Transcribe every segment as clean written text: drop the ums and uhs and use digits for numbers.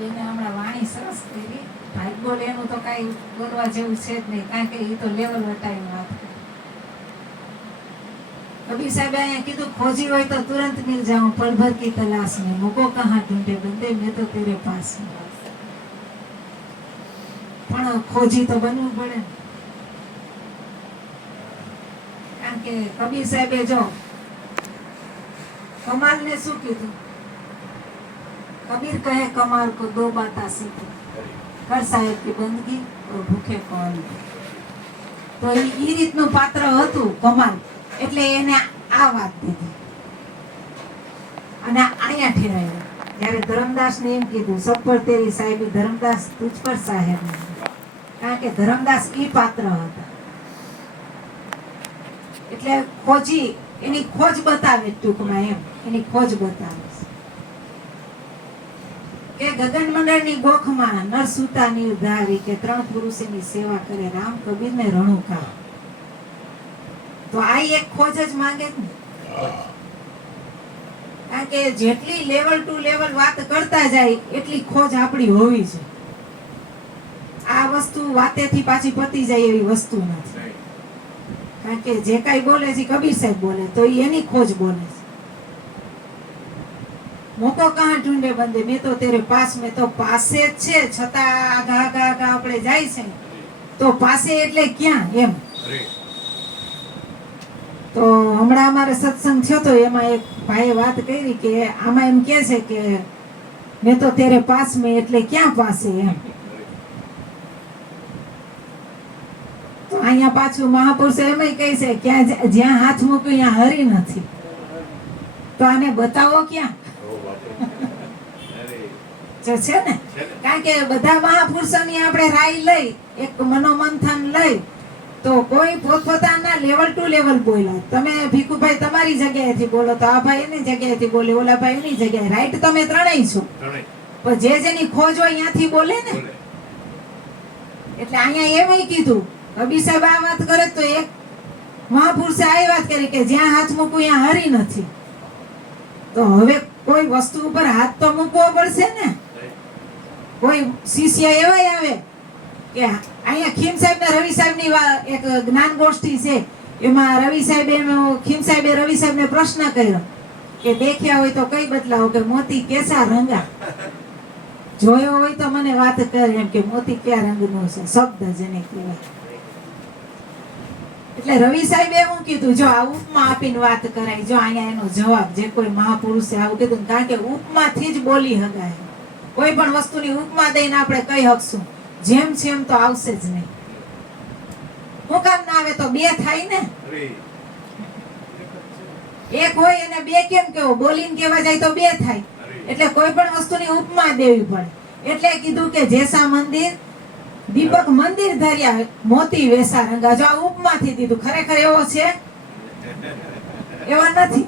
એને હમણાં વાણી સરસ કરી. ભાઈ બોલે એનું તો કાંઈ બોલવા જેવું છે જ નહીં, કારણ કે એ તો લેવલ વટાઈને વાત કરે. कबीर साहब અહીંયા કીધું खोजी હોય तो तुरंत मिल जाऊं, पल भर की तलाश में मुको कहाँ ढूंढे बंदे, मैं तो तेरे पास हूँ. પણ खोजी तो બનવું પડે ને. કારણ કે કબીર સાહેબે જો કમાલને શું કીધું, कबीर कहे कमाल को दो बात सीखो, कर साहेब की बंदगी और भूखे को अन्न. તો એ રીતનું પાત્ર હતું કમાલ, એટલે એને આ વાત દીધી અને અહીંયા ઠેરાયો. જ્યારે ધર્મદાસને એમ કીધું સબ પર તેરી સાહેબી, ધર્મદાસ તુજ પર સાહેબ. કારણ કે ધર્મદાસ ઈ પાત્ર હતા. એટલે ખોજી એની ખોજ બતાવે, ટૂંકમાં એમ એની ખોજ બતાવે કે ગગન મંડળની ગોખમાં નર સૂતા નિર્ધારી, કે ત્રણ પુરુષની સેવા કરે રામ કબીરને રણુકા. તો આ એક ખોજ જ માંગે ને. કારણ કે જેટલી લેવલ ટુ લેવલ વાત કરતા જાય એટલી ખોજ આપણી હોવી છે. આ વસ્તુ વાતેથી પાછી પતી જાય એવી વસ્તુ નથી. કારણ કે જે કાંઈ બોલે છે કબીર સાહેબ બોલે તો એની ખોજ બોલે છે. મોકો કહાં ઢૂંઢે બંદે, મેં તો તેરે પાસ, મેં તો પાસે જ છે, છતાં આગા આગા આગા આપણે જાય છે. તો પાસે એટલે ક્યાં એમ. તો હમણાં અમારે સત્સંગ થયો તો એમાં એક ભાઈએ વાત કરી કે આમાં એમ કે છે કે મેં તો તેરે પાસ મેં એટલે ક્યાં પાસે એમ. તો અહીંયા પાછું મહાપુરુષો એમ કહે છે ક્યાં જ્યાં હાથ મૂક્યું ત્યાં હરી નથી. તો આને બતાવો ક્યાં છે ને. કારણ કે બધા મહાપુરુષોની આપણે રાય લઈ, એક મનોમંથન લઈ, તો કોઈ પોતપોતાના લેવલ ટુ લેવલ બોલ્યા. તમે ભીખુભાઈ તમારી જગ્યાએથી બોલો તો આ ભાઈ એની જગ્યાએથી બોલે, ઓલા ભાઈ એની જગ્યાએ. રાઈટ તમે ત્રણેય છો, પણ જે જેની ખોજ હોય ત્યાંથી બોલે ને. એટલે અહીંયા એમ કીધું કબીર સાહેબ આ વાત કરે તો એક મહાપુરુષે આ વાત કરી કે જ્યાં હાથ મૂકવું ત્યાં હરી નથી. તો હવે કોઈ વસ્તુ ઉપર હાથ તો મૂકવો પડશે ને. કોઈ શિષ્ય એવા આવે કે અહીંયા ખીમ સાહેબ ને રવિ સાહેબ ની એક જ્ઞાન ગોષ્ઠી છે, એમાં રવિ સાહેબે ખીમ સાહેબે રવિ સાહેબ ને પ્રશ્ન કર્યો કે દેખ્યા હોય તો કઈ બદલાવો, કે મોતી કેસા રંગા. જોયો હોય તો મને વાત કરે એમ કે મોતી કયા રંગનો છે, શબ્દ જેને કહેવાય. એટલે રવિ સાહેબે એવું કીધું જો આ ઉપમા આપીને વાત કરાય. જો અહીંયા એનો જવાબ જે કોઈ મહાપુરુષે આવું કીધું, કારણ કે ઉપમાથી જ બોલી હગાય. કોઈ પણ વસ્તુની ઉપમા દઈને આપણે કહી શકશું, જેમ છે એમ તો આવશે જ નહીં. હું કામ ના આવે તો બે થાય ને. એક હોય અને બે કેમ કેવો, બોલીને કેવા જાય તો બે થાય. એટલે કોઈ પણ વસ્તુની ઉપમા દેવી પડે. એટલે કીધું કે જેસા મંદિર દીપક મંદિર ધર્યા, મોતી વેસા રંગા. જો આ ઉપમાથી દીધું, ખરેખર એવો છે એવો નથી,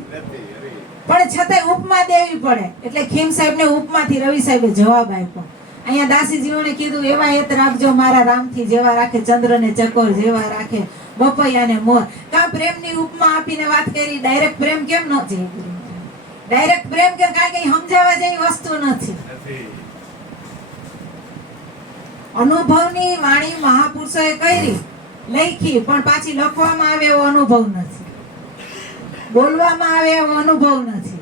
પણ છતાંય ઉપમા દેવી પડે. એટલે ખીમ સાહેબ ને ઉપમાથી રવિ સાહેબે જવાબ આપ્યો. અહીંયા દાસીજીઓને કીધું એવા હેત રાખજો મારા રામથી, જેવા રાખે ચંદ્ર ને ચકોર, જેવા રાખે બપૈયા ને મોર. કા પ્રેમની ઉપમા આપીને વાત કરી. ડાયરેક્ટ પ્રેમ કેમ ન છે? ડાયરેક્ટ પ્રેમ કે કાંઈ કઈ સમજાવવા જેવી વસ્તુ નથી. અનુભવની વાણી મહાપુરુષોએ કરી, લખી, પણ પાછી લખવામાં આવે એવો અનુભવ નથી, બોલવામાં આવે એવો અનુભવ નથી.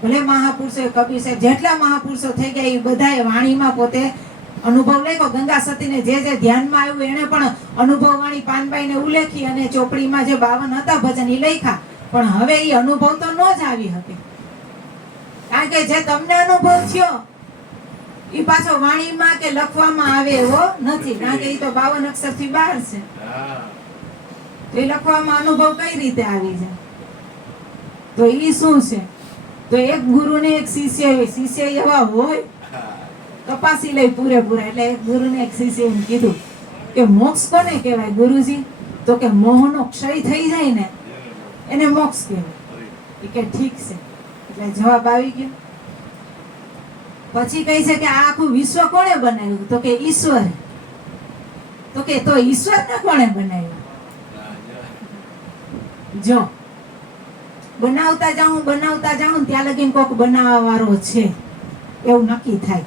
ભલે મહાપુરુષો કબીર સાહેબ જેટલા મહાપુરુષો થઈ ગયા એ બધાએ વાણીમાં પોતે અનુભવ લખ્યો. ગંગા સતીને જે જે ધ્યાનમાં આવ્યું એને પણ અનુભવ વાણી પાનબાઈને ઉલ્લેખી અને ચોપડીમાં જે 52 હતા ભજન એ લખ્યા. પણ હવે એ અનુભવ તો ન જ આવી શકે, કારણ કે જે તમને અનુભવ થયો એ પાછો વાણીમાં કે લખવામાં આવે એવો નથી, કારણ કે એ તો 52 અક્ષરથી બહાર છે. તો એ લખવામાં અનુભવ કઈ રીતે આવી જાય? તો એ શું છે? તો એક ગુરુને એક શિષ્ય એવા હોય તપાસી લઈ પૂરેપૂરા. એટલે એક ગુરુને એક શિષ્ય એમ કીધું કે મોક્ષ કોને કહેવાય ગુરુજી? તો કે મોહનો ક્ષય થઈ જાય ને એને મોક્ષ કહેવાય. કે ઠીક છે. એટલે જવાબ આવી ગયો. પછી કહે છે કે આ આખું વિશ્વ કોણે બનાવ્યું? તો કે ઈશ્વર. તો કે તો ઈશ્વરને કોણે બનાવ્યું? જો બનાવતા જાઉં ત્યાં લગીને કોક બનાવવા વાળો છે, એવું નક્કી થાય.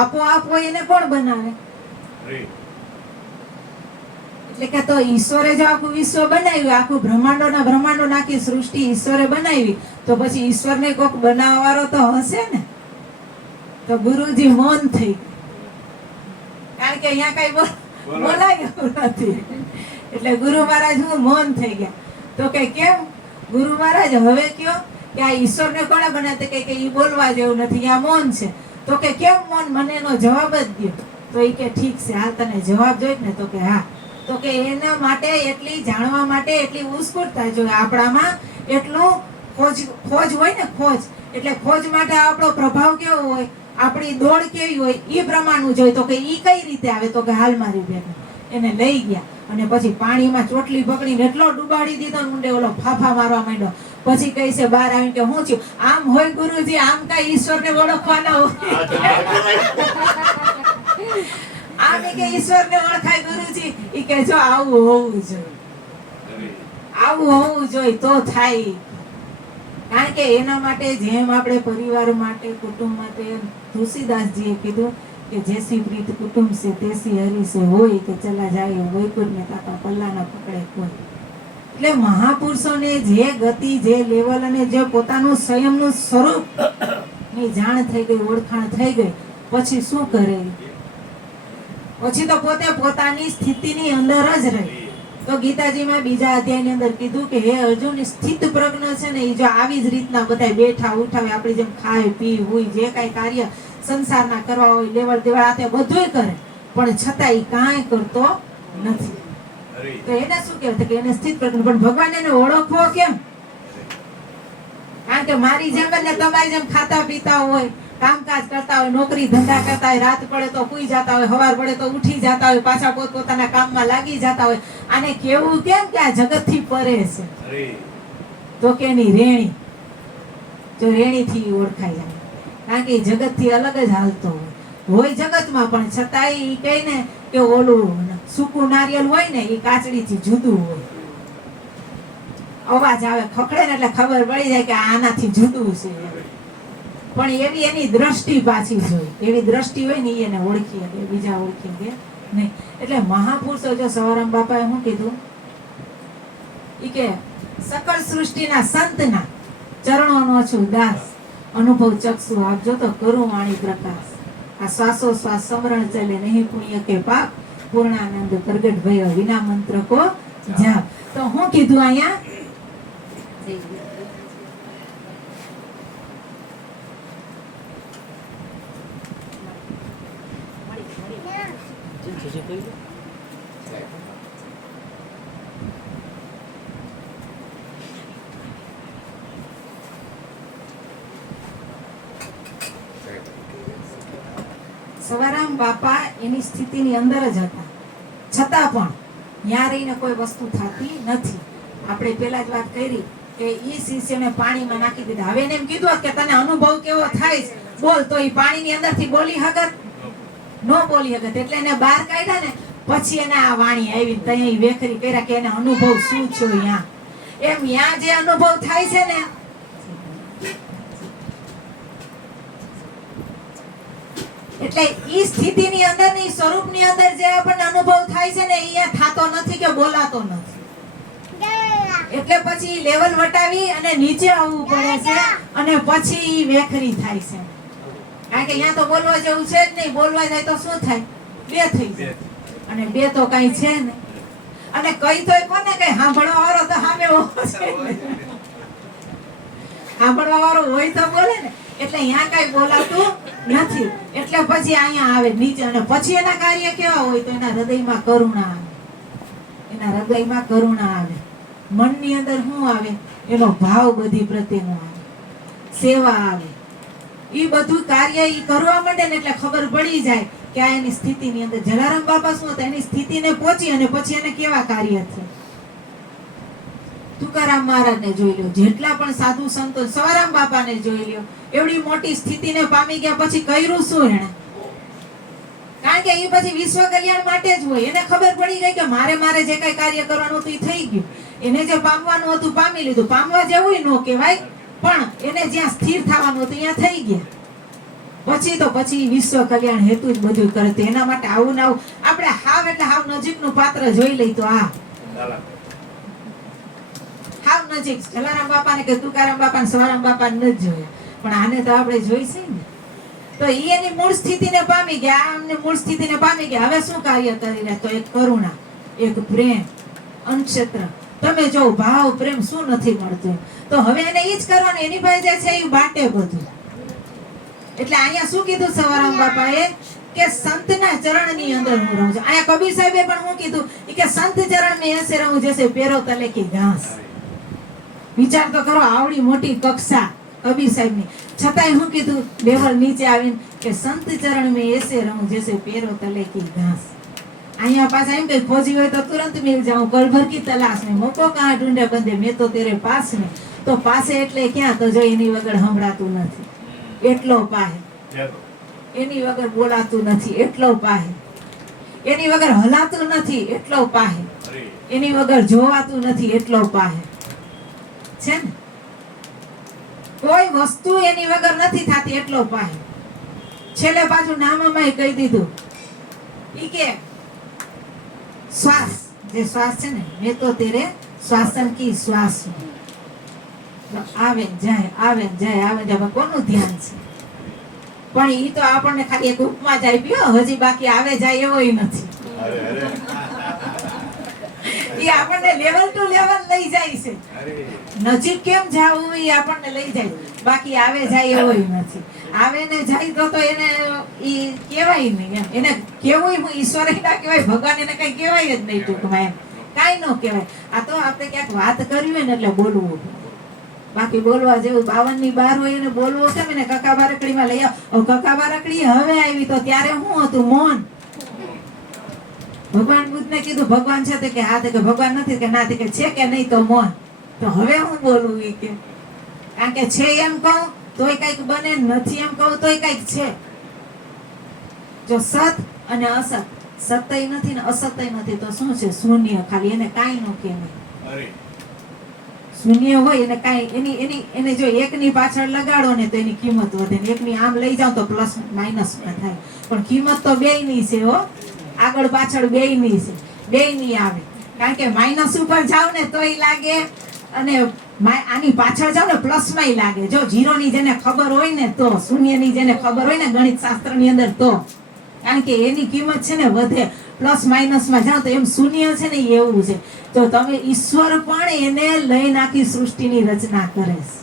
આપોઆપ હોય એને કોણ બનાવે? એટલે કે તો ઈશ્વરે જો આખું વિશ્વ બનાવ્યું, આખું બ્રહ્માંડો નાખી સૃષ્ટિ ઈશ્વરે બનાવી, તો પછી ઈશ્વરને કોક બનાવવા વાળો તો હશે ને. તો ગુરુજી મૌન થઈ ગયા, કારણ કે અહીંયા કઈ બોલાયું નથી. એટલે ગુરુ મહારાજ હું મૌન થઈ ગયા. તો કે કેમ ગુરુ મહારાજ હવે કયો કે આ ઈશ્વરને કોણે બનાવતે? કે ઈ બોલવા જેવું નથી, આ મૌન છે. તો કે કેમ મૌન? મને એનો જવાબ જ દો. તો ઈ કે ઠીક છે, હા તને જવાબ જોઈએ ને? તો કે હા. તો કે એના માટે એટલી જાણવા માટે એટલી ઉત્સુકતા જોઈએ આપણામાં, એટલું ખોજ હોય ને, ખોજ. એટલે ખોજ માટે આપણો પ્રભાવ કેવો હોય, આપણી દોડ કેવી હોય, એ પ્રમાણનું જોઈએ. તો કે ઈ કઈ રીતે આવે? તો કે હાલ મારી બેન એને લઈ ગયા અને પછી પાણીમાં ચોટલી પકડીને એટલો ડુબાડી દીધો ને ઊંડે, ઓલો ફાફા મારવા માંડ્યો. પછી કહે છે બહાર આવીને કે હું છું? આમ હોય ગુરુજી, આમ કઈ ઈશ્વરને ઓળખવાના હોય? આમ કે ઈશ્વરને ઓળખાય ગુરુજી? ઈ કે જો આવું હોવું જોઈએ, આવું હોવું જોઈએ તો થાય. કારણ કે એના માટે જેમ આપણે પરિવાર માટે, કુટુંબ માટે, તુલસીદાસજીએ કીધું કે જેસી પ્રીત કુટુંબ સે તેસી હરિ સે હોય, કે ચલા જાય વૈકુંઠ ને કાકા પલ્લા ના પકડે કોઈ. એટલે મહાપુરુષોને જે ગતિ, જે લેવલ અને જે પોતાનું સંયમનું સ્વરૂપ ની જાણ થઈ ગઈ, ઓળખાણ થઈ ગઈ, પછી શું કરે? પછી તો પોતે પોતાની સ્થિતિની અંદર જ રહે. તો ગીતાજીમાં બીજા અધ્યાયની અંદર કીધું કે હે અર્જુન, સ્થિત પ્રજ્ઞ છે ને, એ જો આવી જ રીતના બધા બેઠા ઉઠાવે, આપણી જેમ ખાય પી હોય, જે કાંઈ કાર્ય સંસારના કરવા હોય, લેવડ દેવડ હાથે બધુંય કરે, પણ છતાં એ કાંઈ કરતો નથી. તો એને શું કહેવાય? કે એને સ્થિત પ્રજ્ઞ. પણ ભગવાન એને ઓળખવો કેમ? કારણ કે મારી જેમ ને તમારી જેમ ખાતા પીતા હોય, કામકાજ કરતા હોય, નોકરી ધંધા કરતા હોય, રાત પડે તો સૂઈ જતા હોય, સવાર પડે તો ઉઠી જતા હોય, પાછા પોતપોતાના કામમાં લાગી જતા હોય. આને કેવું કેમ કે આ જગતથી પરે છે? તો કે એની રેણી, જો રેણીથી ઓળખાઈ જાય. કારણ કે જગતથી અલગ જ હાલતો હોય જગતમાં, પણ છતાંય ઈ કહે ને કે ઓલું સૂકું નારિયેળ હોય ને, એ કાચડીથી જુદું હોય. અવાજ આવે, ખખડે ને એટલે ખબર પડી જાય કે આનાથી જુદું છે. પણ એવી એની દ્રષ્ટિ પાછી જોઈ, એવી દ્રષ્ટિ હોય ને એને ઓળખી શકે, બીજા ઓળખી શકે નહીં. એટલે મહાપુરુષો, જો સવારામ બાપાએ શું કીધું? ઈ કે સકળ સૃષ્ટિના સંતના ચરણોનો છું દાસ, અનુભવ ચક્ષુ આપજો તો કરું વાણી પ્રકાશ. આ શ્વાસો શ્વાસ સમરણ ચલે, નહીં પુણ્ય કે પાપ, પૂર્ણાનંદ પ્રગટ ભયો વિના મંત્ર કો જાપ. તો હું કીધું અહીંયા? સવારામ બાપા એની સ્થિતિની અંદર જ હતા, છતાં પણ ત્યાં રહીને કોઈ વસ્તુ થતી નથી. આપણે પેલા જ વાત કરી કે ઈ શિષ્યને પાણીમાં નાખી દીધા. હવે એને એમ કીધું કે તને અનુભવ કેવો થાય છે બોલ, તો એ પાણીની અંદરથી બોલી હકત નો બોલી હકત. એટલે એને બહાર કાઢ્યા ને, પછી એને આ વાણી આવી, ત્યાં વેખરી કર્યા કે એને અનુભવ શું છે. ત્યાં એમ ત્યાં જે અનુભવ થાય છે ને, એટલે ઈ સ્થિતિની અંદર ની સ્વરૂપની અંદર જે આપણને અનુભવ થાય છે ને, અહીંયા થાતો નથી કે બોલાતો નથી. એટલે પછી લેવલ વટાવી અને નીચે આવવું પડે છે, અને પછી ઈ વેખરી થાય છે. કારણ કે અહીંયા તો બોલવા જેવું છે જ નહીં. બોલવા જાય તો શું થાય? બે થઈ જાય, અને બે તો કઈ છે ને. અને કઈ તોય કોને કઈ સાંભળવા વાળો તો સામે સાંભળવા વાળો હોય તો બોલે ને. એટલે અહીંયા કઈ બોલાતું નથી. એટલે પછી અહીંયા આવે નીચે, અને પછી એના કાર્ય કેવા હોય? તો એના હૃદયમાં કરુણા આવે, એના હૃદયમાં કરુણા આવે, મનની અંદર શું આવે? એનો ભાવ બધી પ્રત્યેનો આવે, સેવા આવે. એ બધું કાર્ય ઈ કરવા માંડે ને એટલે ખબર પડી જાય કે આ એની સ્થિતિની અંદર. જલારામ બાપા શું હતા? એની સ્થિતિને પહોંચી અને પછી એને કેવા કાર્ય છે. તુકારામ મહારાજને જોઈ લો, જેટલા પણ સાધુ સંતો, સવારામ બાપાને જોઈ લો, એવડી મોટી સ્થિતિને પામી ગયા પછી કર્યું શું એને? કારણ કે એ પછી વિશ્વ કલ્યાણ માટે જ હોય. એને ખબર પડી ગઈ કે મારે જે કઈ કાર્ય કરવાનું હતું એ થઈ ગયું. એને જે પામવાનું હતું પામી લીધું. પામવા જેવું ન કહેવાય, પણ એને જ્યાં સ્થિર થવાનું હતું ત્યાં થઈ ગયા. પછી વિશ્વ કલ્યાણ હેતુ જ બધું કરે. તો એના માટે આવું ને આવું આપણે હાવ એટલે હાવ નજીકનું પાત્ર જોઈ લઈ તો હાવ નજીક જલારામ બાપાને કે તુકારામ બાપાને સવારામ બાપાને નથી જોયા, પણ આને તો આપણે જોઈ છે ને. તો ઈ એની મૂળ સ્થિતિને પામી ગયા, આમને મૂળ સ્થિતિને પામી ગયા. હવે શું કાર્ય કરી રહ્યા? તો એક કરુણા, એક પ્રેમ, અનક્ષેત્ર. તમે જો ભાવ પ્રેમ શું નથી મળતું. તો હવે એને ઈ જ કરવાનું. એની પાસે જે છે એ બાટે બધું. એટલે અહીંયા શું કીધું સવારામ બાપાએ કે સંતના ચરણની અંદર હું રહું છું. અહીંયા કબીર સાહેબે પણ શું કીધું કે સંત ચરણ મેં એસે રહું જૈસે પેરો તલે કી ઘાસ. વિચાર તો કરો, આવડી મોટી કક્ષા કબીર સાહેબની, છતાંય શું કીધું લેવલ નીચે આવીને કે સંત ચરણ મેં એસે રહું જૈસે પેરો તલે કી ઘાસ. અહીંયા પાછા એમ કે ખોજી હોય તો તુરંત મિલ જાઉં, કલ ભર કી તલાશ में મોકો કહા ઢૂંઢે બંદે મેં તો તેરે પાસ में. તો પાસે એટલે ક્યાં? તો જો એની વગર સંભળાતું નથી એટલો પાહે, એની વગર બોલાતું નથી એટલો પાહે, એની વગર હલાતું નથી એટલો પાહે, એની વગર જોવાતું નથી એટલો પાહે છે ને. કોઈ વસ્તુ એની વગર નથી થતી એટલો પાહે. છેલ્લે પાછું નામમાં કહી દીધું ઈ કે શ્વાસ, જે શ્વાસ છે ને મેં તો તેરે શ્વાસન કી શ્વાસ આવે જાય આવે જાય આવે જાય. કોનું ધ્યાન છે? પણ ઈ તો આપણને ખાલી એક ઉપમા જ આપી, હજી બાકી આવે જાય એવો નથી. ઈ આપણને લેવલ ટુ લેવલ લઈ જાય છે. નજીક કેમ જાવું ઈ આપણને લઈ જાય, બાકી આવે જાય એવો નથી. આવે ને જાય તો એને ઈ કહેવાય નહીં એમ. એને કેવું ઈશ્વર ના કહેવાય, ભગવાન એને કઈ કહેવાય જ નહીં ટૂંકમાં એમ, કાંઈ ન કહેવાય. આ તો આપણે ક્યાંક વાત કરવી હોય ને એટલે બોલવું. બાકી બોલવા જેવું 52 ની 12 હોય એને બોલવું કેમ? એને કકાબા રકડીમાં લઈ આવો. કકાબા રકડી હવે આવી તો ત્યારે શું હતું? મૌન. ભગવાન બુદ્ધને કીધું ભગવાન છે તો કે હા, તો કે ભગવાન નથી કે ના, કે છે કે નહીં તો મૌન. તો હવે હું બોલવું ઈ કે? કારણ કે છે એમ કહું તોય કઈક બને, નથી એમ કહું તોય કઈક છે. જો સત અને અસત, સત્ય નથી ને અસત્ય નથી તો શું છે? શૂન્ય. ખાલી એને કાંઈ ન કહેવાય. શૂન્ય હોય એને કાંઈ એને જો એકની પાછળ લગાડો ને તો એની કિંમત વધે, ને એકની આમ લઈ જાઓ તો પ્લસ માઇનસમાં થાય. પણ કિંમત તો બેયની છે હો, આગળ પાછળ બેયની છે, બેયની આવે. કારણ કે માઇનસ ઉપર જાવ ને તોય લાગે, અને આની પાછળ જાવ ને પ્લસમાંય લાગે. જો ઝીરોની જેને ખબર હોય ને તો, શૂન્યની જેને ખબર હોય ને ગણિત શાસ્ત્રની અંદર તો, કારણ કે એની કિંમત છે ને વધે. પ્લસ માઇનસમાં જાઓ તો એમ શૂન્ય છે ને એવું છે. તો તમે ઈશ્વર પણ એને લઈને આખી સૃષ્ટિની રચના કરે છે.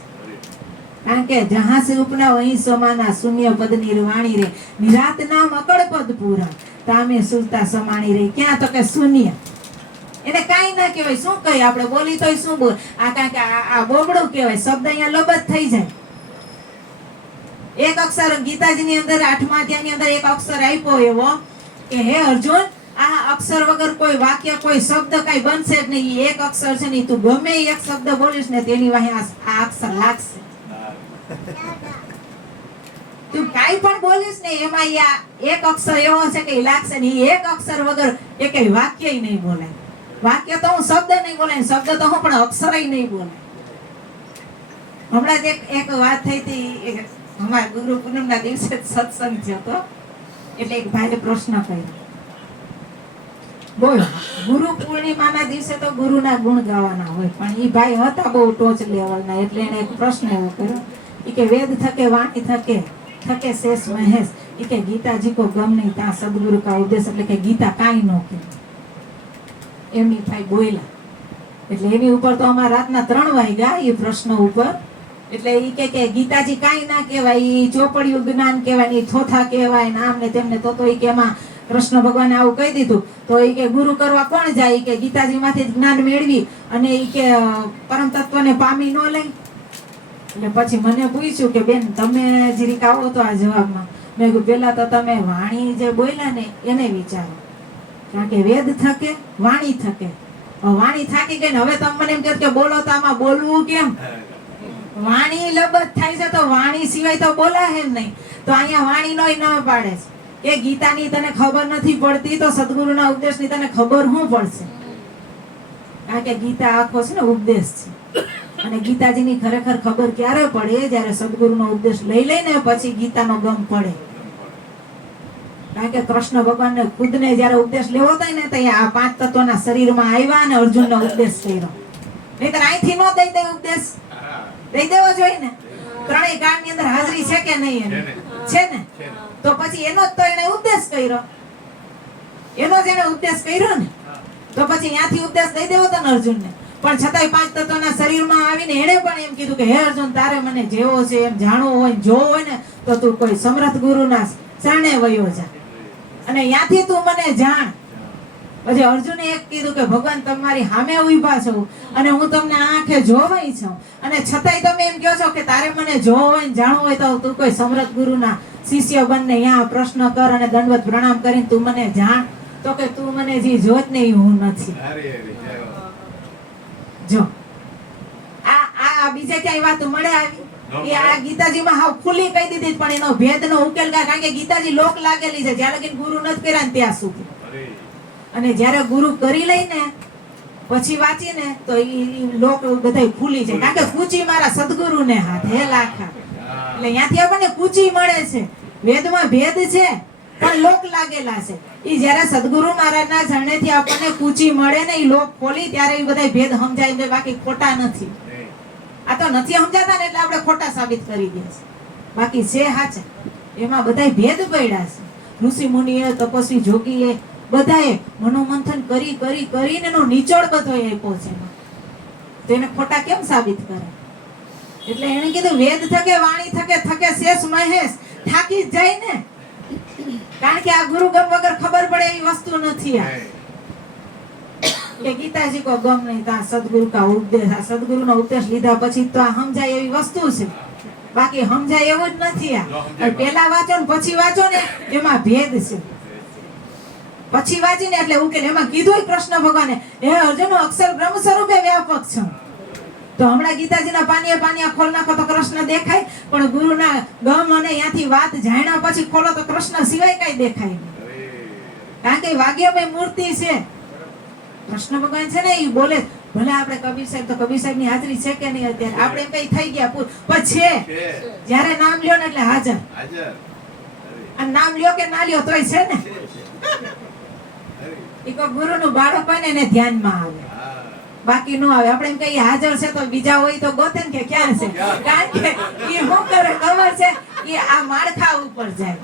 કારણ કે જહાં સે ઉપના વહીં સમાના, શૂન્ય પદ નિર્વાણી રે, નિરાત નામ અકળ પદ પૂરા, તામે સુરતા સમાણી રે. ક્યાં? તો કે શૂન્ય. એને કાંઈ ના કહેવાય. શું કહે આપણે? બોલી તોય શું બોલ? આ કાંઈક આ બોબડું કહેવાય. શબ્દ અહીંયા લબત થઈ જાય. એક અક્ષર ગીતાજીની અંદર 8મા અધ્યાયની અંદર એક અક્ષર આપ્યો એવો કે હે અર્જુન, આ અક્ષર વગર કોઈ વાક્ય, કોઈ શબ્દ કઈ બનશે જ નહીં. એક અક્ષર છે ને, તું ગમે એક શબ્દ બોલીશ ને તેની વાહે આ અક્ષર લાગશે. તું કાઈ પણ બોલીશ ને એમાં એક અક્ષર એવો છે કે લાગશે ને. એક અક્ષર વગર એક વાક્ય નહીં બોલાય. વાક્ય તો હું શબ્દ નહીં બોલાય, શબ્દ તો હું પણ અક્ષર નહીં બોલાય. હમણાં જ એક વાત થઈ હતી, અમારા ગુરુ પૂનમના દિવસે સત્સંગ થયો હતો. એટલે એક ભાઈએ પ્રશ્ન કર્યો, બોલ ગુરુ પૂર્ણિમાના દિવસે તો ગુરુના ગુણ ગાવાના હોય, પણ ઈ ભાઈ હતા બહુ ટોચ લેવલના. એટલે એને એક પ્રશ્ન એવો કર્યો કે વેદ થકે વાણી થકે થકે શેષ મહેશ, ઈ કે ગીતાજી કો ગમ નહીં ત્યાં સદગુરુ કા ઉપદેશ. એટલે કે ગીતા કાંઈ ન કે એમની ભાઈ બોયલા. એટલે એની ઉપર તો અમારા રાતના 3 વાગ્યા એ પ્રશ્ન ઉપર. એટલે ઈ કે ગીતાજી કાંઈ ના કહેવાય, ઈ ચોપડિયું જ્ઞાન કહેવાય, ઈ થોથા કહેવાય ને આમ ને તેમને. તો ઈ કે એમાં કૃષ્ણ ભગવાને આવું કહી દીધું તો ઈ કે ગુરુ કરવા કોણ જાય? કે ગીતાજી માંથી જ્ઞાન મેળવી અને ઈ કે પરમ તત્વને પામી ન લઈ. એટલે પછી મને પૂછ્યું કે બેન તમે જરીક આવો તો આ જવાબમાં. મેં કીધું પેલા તો તમે વાણી જે બોલ્યા ને એને વિચારો. કારણ કે વેદ થકે વાણી થકે. વાણી થાકી ગઈ ને હવે તમે મને એમ કહો કે બોલો તો આમાં બોલવું કેમ? વાણી લબત થાય છે તો વાણી સિવાય તો બોલાય જ નહીં. તો અહીંયા વાણી નોય ન પાડે છે કે ગીતાની તને ખબર નથી પડતી તો સદગુરુના ઉપદેશની તને ખબર શું પડશે? કારણ કે ગીતા આખો છે ને ઉપદેશ છે. અને ગીતાજીની ખરેખર ખબર ક્યારે પડે? જ્યારે સદગુરુનો ઉપદેશ લઈ લઈને પછી ગીતાનો ગમ પડે. કારણ કે કૃષ્ણ ભગવાનને ખુદને જ્યારે ઉપદેશ લેવો થાય ને, તો આ 5 તત્વના શરીરમાં આવ્યા અને અર્જુનનો ઉપદેશ કર્યો. નહીંતર અહીંથી નો દઈ દે ઉપદેશ, દઈ દેવો જોઈએ ને. ત્રણેય કાળની અંદર હાજરી છે કે નહીં? એની છે ને. તો પછી એનો જ તો એને ઉપદેશ કર્યો, એનો જ એને ઉપદેશ કર્યો ને. તો પછી ત્યાંથી ઉપદેશ દઈ દેવો તો ને અર્જુનને. પણ છતાંય 5 તત્વના શરીરમાં આવીને એણે પણ એમ કીધું કે હે અર્જુન, તારે મને જેવો છે એમ જાણવું હોય, જોવો હોય ને, તો તું કોઈ સમર્થ ગુરુના શરણે વયો જા અને ત્યાંથી તું મને જાણ. પછી અર્જુને એક કીધું કે ભગવાન, તમારી સામે ઊભા છો અને હું તમને આંખે જોવાય છું, અને છતાંય તમે એમ કહો છો કે તારે મને જોવો હોય ને જાણવું હોય તો તું કોઈ સમર્થ ગુરુના શિષ્ય બનને અહીંયા પ્રશ્ન કર અને દંડવત પ્રણામ કરીને તું મને જાણ. તો કે તું મને જે જોત ને એ હું નથી. જો આ બીજે ક્યાંય વાત મળે આવી? એ આ ગીતાજીમાં હાવ ખુલ્લી કહી દીધી, પણ એનો ભેદનો ઉકેલ કારણ કે ગીતાજી લોક લાગેલી છે. જ્યાં લગીન ગુરુ નથી કર્યા ને ત્યાં સુધી. અને જ્યારે ગુરુ કરી લઈને પછી વાંચીને તો એ લોક બધા ખુલી છે. કારણ કે કૂચી મારા સદગુરુને હાથ હે લાખા. એટલે ત્યાંથી આપણને કૂચી મળે છે. વેદમાં ભેદ છે પણ લોક લાગેલા છે. ઈ જ્યારે સદગુરુ મહારાજના શરણેથી આપણને કૂચી મળે ને, ઈ લોક ખોલી ત્યારે એ બધા ભેદ સમજાય છે. બાકી ખોટા નથી. આ તો નથી સમજાતા ને એટલે આપણે ખોટા સાબિત કરી દે છે. બાકી છે સાચા. એમાં બધા ભેદ પડ્યા છે. ઋષિ મુનિએ, તપસ્વી જોગીએ બધાએ મનોમંથન કરી કરીને એનો નિચોડ બધો આપ્યો છે. તો એને ખોટા કેમ સાબિત કરે? એટલે એને કીધું વેદ થકે વાણી થકે શેષ મહેશ થાકી જ જાય ને. કારણ કે આ ગુરુગમ વગર ખબર પડે એવી વસ્તુ નથી. આ કે ગીતાજી કો ગમ નહીં, તા સદગુરુ કા ઉપદેશ. આ સદગુરુનો ઉપદેશ લીધા પછી તો આ સમજાય એવી વસ્તુ છે. બાકી સમજાય એવું જ નથી. આ પહેલા વાંચો ને પછી વાંચો ને એમાં ભેદ છે. પછી વાંચીને એટલે ઉકેલ. એમાં કીધું કૃષ્ણ ભગવાને, હે અર્જુન, અક્ષર બ્રહ્મ સ્વરૂપે વ્યાપક છે. તો હમણાં ગીતાજીના પાનિયા ખોલ નાખો તો કૃષ્ણ દેખાય, પણ ગુરુના ગમ અને ત્યાંથી વાત જાણ્યા પછી ખોલો તો કૃષ્ણ સિવાય કઈ દેખાય નહીં. કારણ કે વાગ્યમય મૂર્તિ છે. કૃષ્ણ ભગવાન છે ને, એ બોલે. ભલે આપણે કબીર સાહેબ ની હાજરી છે કે નહીં અત્યારે? આપણે એમ કઈ થઈ ગયા પણ છે. જયારે નામ લ્યો ને એટલે હાજર. અને નામ લ્યો કે ના લ્યો તોય છે ને. એ ગુરુ નું બાળક હોય ને એને ધ્યાનમાં આવે, બાકી નો આવે. આપણે એમ કહીએ હાજર છે તો બીજા હોય તો ગોતે ને કે ક્યાં છે. કારણ કે એ શું કરે ખબર છે? એ આ માળખા ઉપર જાય.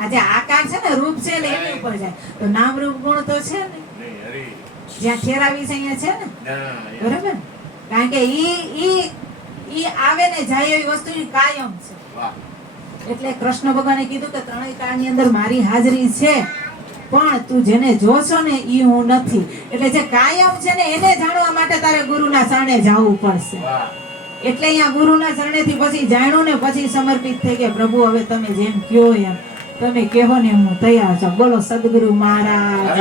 આ જે આકાર છે ને, રૂપ છે ને, એની ઉપર જાય. તો નામ રૂપ ગુણ તો છે ને, જ્યાં ઠેરાવી છે અહીંયા છે ને. બરાબર? કારણ કે ઈ આવે ને જાય એવી વસ્તુ કાયમ છે. એટલે કૃષ્ણ ભગવાને કીધું કે ત્રણેય કાળની અંદર મારી હાજરી છે, પણ તું જેને જોશો ને ઈ હું નથી. એટલે જે કાયમ છે ને એને જાણવા માટે તારે ગુરુના શરણે જવું પડશે. એટલે અહીંયા ગુરુના શરણેથી પછી જાણ્યું ને પછી સમર્પિત થઈ કે પ્રભુ હવે તમે જેમ કહો એમ તમે કહો ને હું તૈયાર છું. બોલો સદગુરુ મહારાજ.